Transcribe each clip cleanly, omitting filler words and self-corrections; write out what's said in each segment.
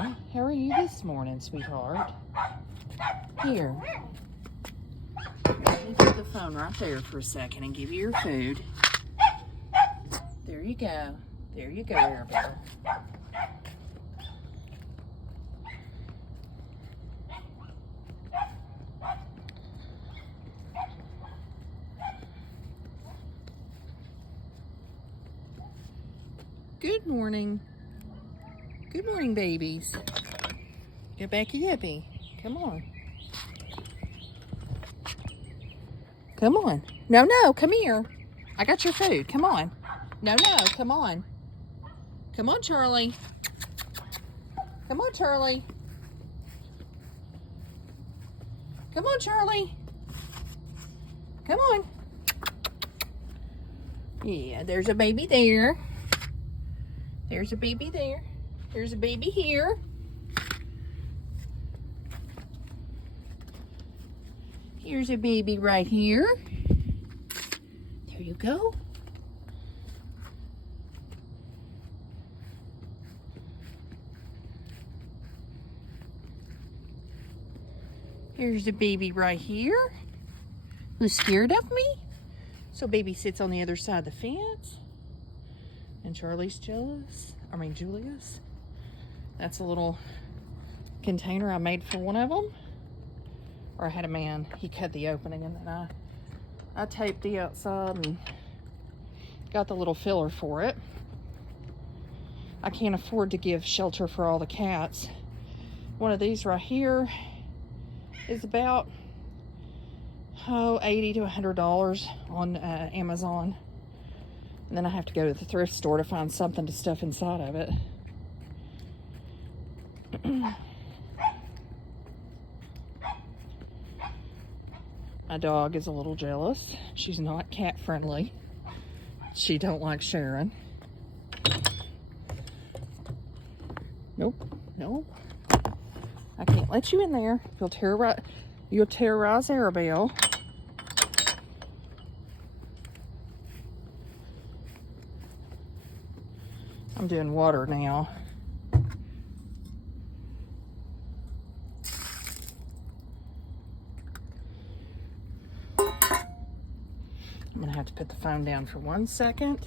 Arabelle. How are you this morning, sweetheart? Here. Let me put the phone right there for a second and give you your food. There you go. There you go, Arabelle. Good morning. Good morning, babies. Get back your yippee. Come on. Come on. No, no, come here. I got your food. Come on. No, no, come on. Come on, Charlie. Come on, Charlie. Come on, Charlie. Come on. Yeah, there's a baby there. There's a baby there. There's a baby here. Here's a baby right here. There you go. Here's a baby right here who's scared of me. So baby sits on the other side of the fence. And Charlie's jealous. Julius. That's a little container I made for one of them. Or I had a man, he cut the opening and then I taped the outside and got the little filler for it. I can't afford to give shelter for all the cats. One of these right here is about $80 to $100 on Amazon. And then I have to go to the thrift store to find something to stuff inside of it. My dog is a little jealous. She's not cat friendly. She don't like sharing. Nope, nope. I can't let you in there. You'll terrorize Arabelle. I'm doing water now. I'm gonna have to put the phone down for 1 second.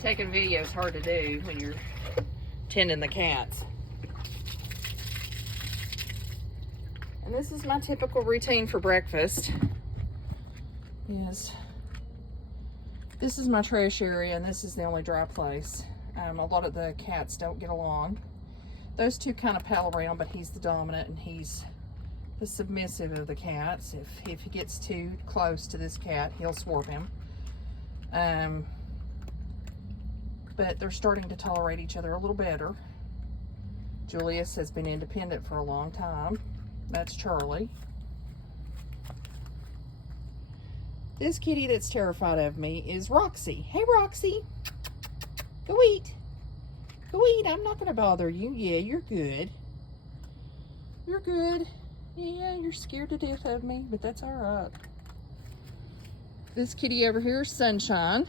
Taking video is hard to do when you're tending the cats. And this is my typical routine for breakfast. This is my trash area and this is the only dry place. A lot of the cats don't get along. Those two kind of pal around, but he's the dominant and he's the submissive of the cats. If he gets too close to this cat, he'll swarm him. But they're starting to tolerate each other a little better. Julius has been independent for a long time. That's Charlie. This kitty that's terrified of me is Roxy. Hey, Roxy. Go eat. Go eat. I'm not going to bother you. Yeah, you're good. You're good. Yeah, you're scared to death of me, but that's all right. This kitty over here is Sunshine.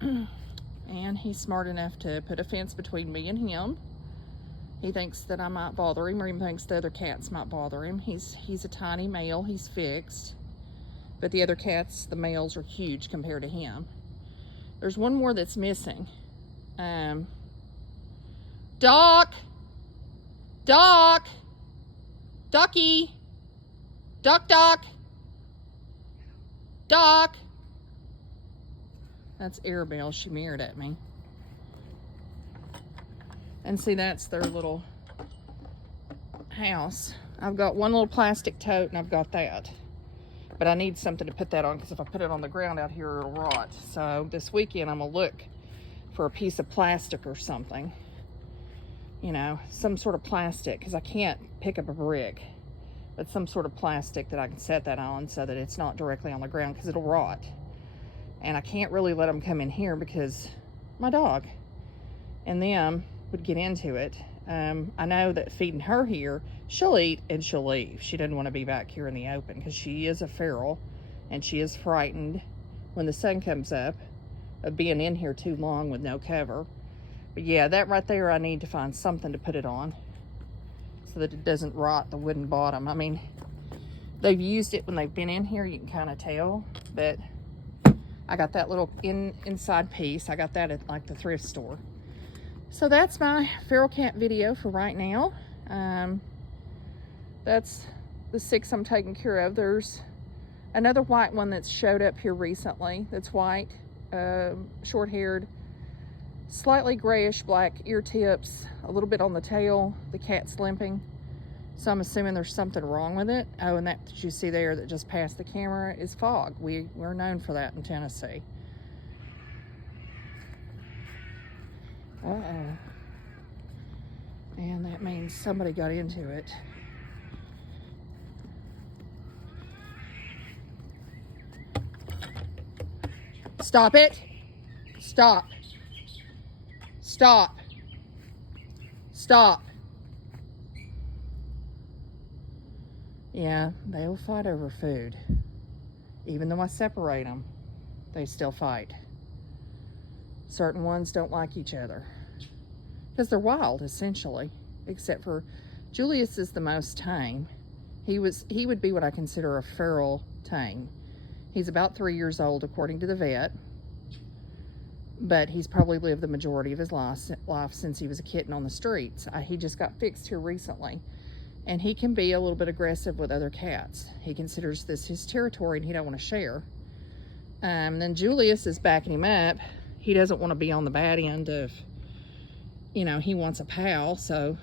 And he's smart enough to put a fence between me and him. He thinks that I might bother him, or he thinks the other cats might bother him. He's a tiny male. He's fixed. But the other cats, the males, are huge compared to him. There's one more that's missing. Doc! Doc! Ducky! Duck, Doc! Doc! That's Arabelle. She mirrored at me. And see, that's their little house. I've got one little plastic tote and I've got that. But I need something to put that on because if I put it on the ground out here, it'll rot. So this weekend, I'm going to look for a piece of plastic or something. You know, some sort of plastic because I can't pick up a brick. But some sort of plastic that I can set that on so that it's not directly on the ground because it'll rot. And I can't really let them come in here because my dog and them would get into it. I know that feeding her here she'll eat and she'll leave. She doesn't want to be back here in the open because she is a feral and she is frightened when the sun comes up of being in here too long with no cover. But yeah, that right there, I need to find something to put it on so that it doesn't rot the wooden bottom. I mean, they've used it when they've been in here, you can kind of tell, but I got that little inside piece. I got that at like the thrift store. So that's my feral cat video for right now. That's the 6 I'm taking care of. There's another white one that's showed up here recently that's white, short-haired, slightly grayish black ear tips, a little bit on the tail. The cat's limping, so I'm assuming there's something wrong with it. Oh, and that you see there that just passed the camera is fog. We're known for that in Tennessee. Uh-oh. And that means somebody got into it. Stop it. Stop. Stop. Stop. Yeah, they will fight over food. Even though I separate them, they still fight. Certain ones don't like each other because they're wild, essentially, except for Julius is the most tame. He would be what I consider a feral tame. He's about 3 years old, according to the vet, but he's probably lived the majority of his life since he was a kitten on the streets. He just got fixed here recently, and he can be a little bit aggressive with other cats. He considers this his territory, and he don't want to share. Then Julius is backing him up. He doesn't want to be on the bad end of, you know, he wants a pal, so,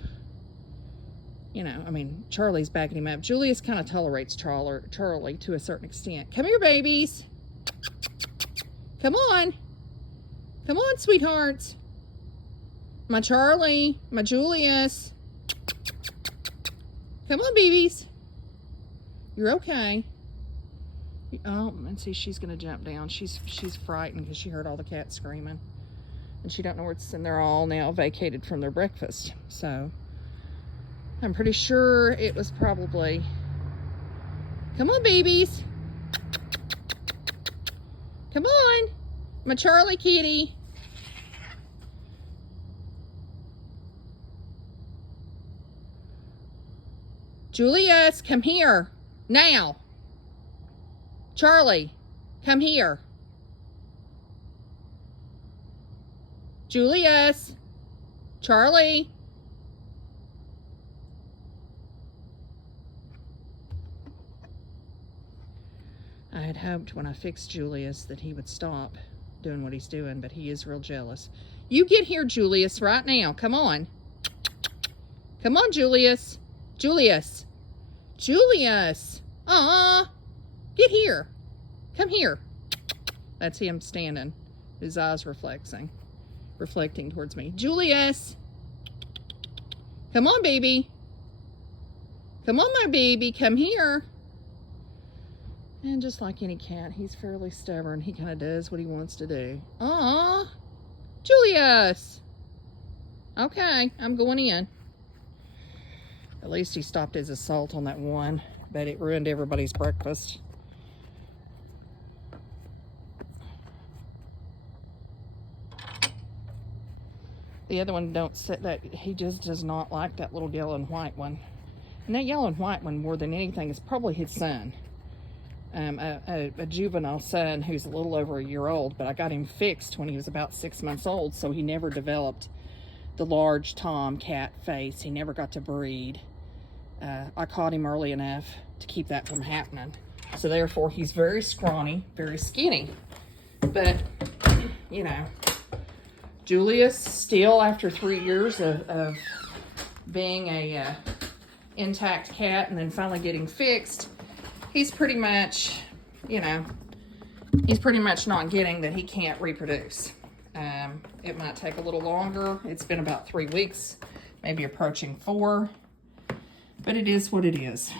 you know, I mean, Charlie's backing him up. Julius kind of tolerates Charlie to a certain extent. Come here, babies. Come on. Come on, sweethearts. My Charlie, my Julius. Come on, babies. You're okay. Oh, and see, she's gonna jump down. She's frightened because she heard all the cats screaming, and she don't know where it's. And they're all now vacated from their breakfast. So I'm pretty sure it was probably. Come on, babies. Come on, my Charlie kitty. Julius, come here now. Charlie, come here. Julius. Charlie. I had hoped when I fixed Julius that he would stop doing what he's doing, but he is real jealous. You get here, Julius, right now. Come on. Come on, Julius. Julius. Julius. Aw. Get here. Come here. That's him standing. His eyes reflecting towards me. Julius. Come on, baby. Come on, my baby. Come here. And just like any cat, he's fairly stubborn. He kind of does what he wants to do. Aw. Julius. Okay, I'm going in. At least he stopped his assault on that one, but it ruined everybody's breakfast. The other one don't sit that, he just does not like that little yellow and white one. And that yellow and white one, more than anything, is probably his son. A juvenile son who's a little over a year old, but I got him fixed when he was about 6 months old, so he never developed the large tom cat face. He never got to breed. I caught him early enough to keep that from happening. So therefore, he's very scrawny, very skinny. But, you know, Julius, still after 3 years of being a intact cat and then finally getting fixed, he's pretty much, you know, he's pretty much not getting that he can't reproduce. It might take a little longer. It's been about 3 weeks, maybe approaching 4, but it is what it is.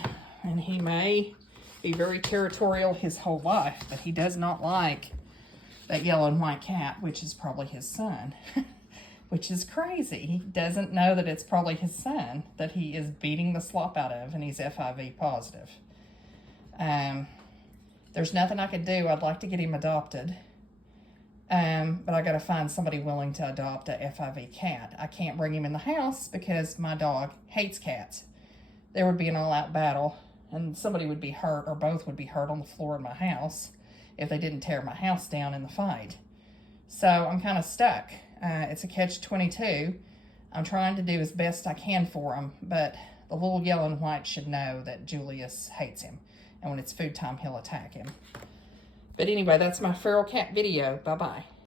And he may be very territorial his whole life, but he does not like that yellow and white cat, which is probably his son. which is crazy. He doesn't know that it's probably his son that he is beating the slop out of, and he's FIV positive. There's nothing I could do. I'd like to get him adopted. But I got to find somebody willing to adopt a FIV cat. I can't bring him in the house because my dog hates cats. There would be an all-out battle, and somebody would be hurt, or both would be hurt on the floor in my house if they didn't tear my house down in the fight. So I'm kind of stuck. It's a catch-22. I'm trying to do as best I can for him, but the little yellow and white should know that Julius hates him, and when it's food time, he'll attack him. But anyway, that's my feral cat video. Bye-bye.